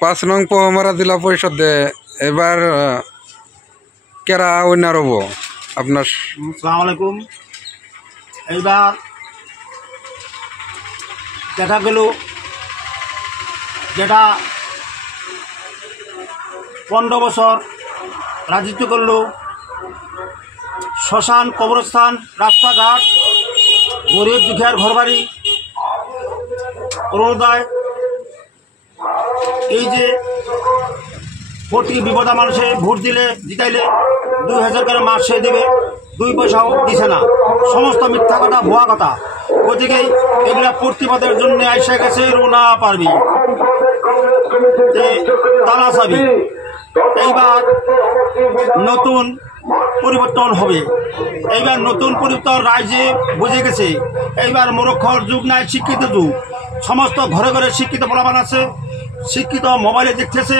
5 নং পোহমারা জেলা পরিষদে এবার কেরা উইনার হব আপনার? আসসালামু আলাইকুম। এইবার দেখা গেল যেটা 15 বছর রাজত্ব করলো, শ্মশান, কবরস্থান, রাস্তাঘাট, গরিব দুঃখের ঘরবাড়ি, অরুণোদয়, এই যে প্রতি বিপদা মানুষে ভোট দিলে জিতাইলে 2000 করে মাস সে দেবে, 2 পয়সাও দিছে না, সমস্ত মিথ্যা কথা, ভুয়া কথা। গতিকে এগুলা প্রতিবাদের জন্য আইসা গেছে রুনা পারবি যে তালা চাবি। এইবার নতুন পরিবর্তন হবে, এইবার নতুন পরিবর্তন রাজ্যে বুঝে গেছে। এইবার মূর্খর যুগ নাই, শিক্ষিত যুগ। সমস্ত ঘরে ঘরে শিক্ষিত পোলাপান আছে, শিক্ষিত মোবাইলে দেখতেছে,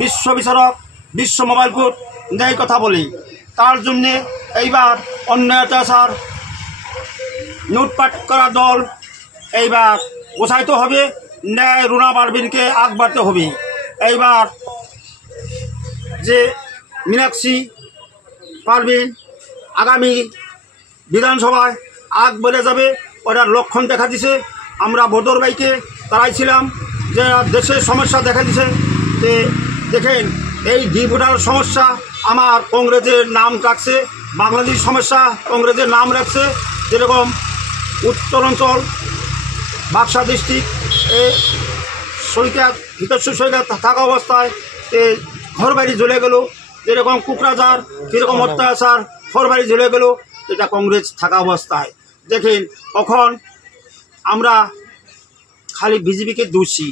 বিশ্ব বিচারক, বিশ্ব মোবাইল কোর্ট ন্যায় কথা বলে। তার জন্যে এইবার অন্যায় অত্যাচার লুটপাট করা দল এইবার উৎসাহিত হবে, ন্যায় রুনা পারভিনকে আগ বাড়তে হবে। এইবার যে মীনাক্ষী পারভিন আগামী বিধানসভায় আগ বেড়ে যাবে, ওটার লক্ষণ দেখা দিছে। আমরা বদর ভাইকে তাড়াইছিলাম যে দেশের সমস্যা দেখা দিছে, যে দেখেন এই ডিভোটার সমস্যা আমার কংগ্রেসের নাম রাখছে, বাংলাদেশ সমস্যা কংগ্রেসের নাম রাখছে। যেরকম উত্তরাঞ্চল বাক্সা ডিস্ট্রিক্ট সৈকত হিতস্ব সৈকত থাকা অবস্থায় ঘর বাড়ি জ্বলে গেল, যেরকম কুকরাঝার কীরকম অত্যাচার, ঘর বাড়ি জ্বলে গেল, এটা কংগ্রেস থাকা অবস্থায়। দেখেন এখন আমরা খালি বিজেপিকে দোষী,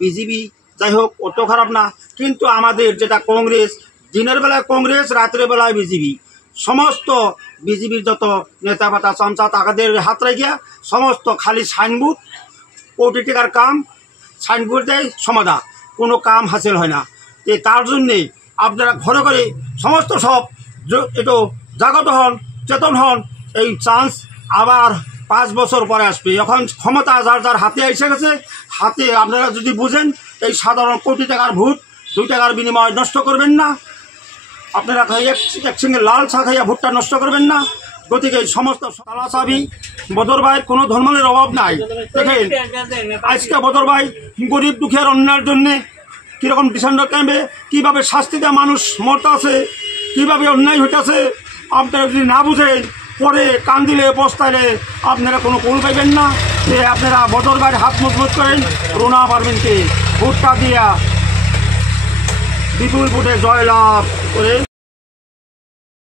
বিজেপি যাই হোক অত খারাপ না, কিন্তু আমাদের যেটা কংগ্রেস, দিনের বেলায় কংগ্রেস, রাতের বেলায় বিজেপি। সমস্ত বিজেপির যত নেতা পাতা চামচা তাদের হাত রেখে সমস্ত খালি সাইনবোর্ড, কোটি টাকার কাম, সাইনবোর্ড দেয় সমাধান, কোনো কাম হাসিল হয় না। তার জন্যে আপনারা ঘরে ঘরে সমস্ত সব একটু জাগত হন, চেতন হন। এই চান্স আবার 5 বছর পরে আসবে। এখন ক্ষমতা যার যার হাতে এসে গেছে, হাতে আপনারা যদি বুঝেন এই সাধারণ কোটি টাকার ভোট 2 টাকার বিনিময়ে নষ্ট করবেন না। আপনারা একসঙ্গে লাল চা খাইয়া ভোটটা নষ্ট করবেন না। গতিকে সমস্ত তালা চাবি বদর ভাই, কোনো ধর্মের অভাব নাই। দেখেন আজকে বদর ভাই গরিব দুঃখের অন্যায়ের জন্যে কীরকম ডিসেন্ডার ক্যাম্পে কীভাবে শাস্তি দেওয়া মানুষ মরতে আছে, কীভাবে অন্যায় হইতেছে, আপনারা যদি না বুঝেন পরে কান দিলে পস্তাইলে আপনারা কোনো কুল পাইবেন না। যে আপনারা বদর ভাইয়ের হাত মজবুত করেন, রুনা পারভিনকে ভোটটা দিয়া বিপুল ভোটে জয়লাভ করে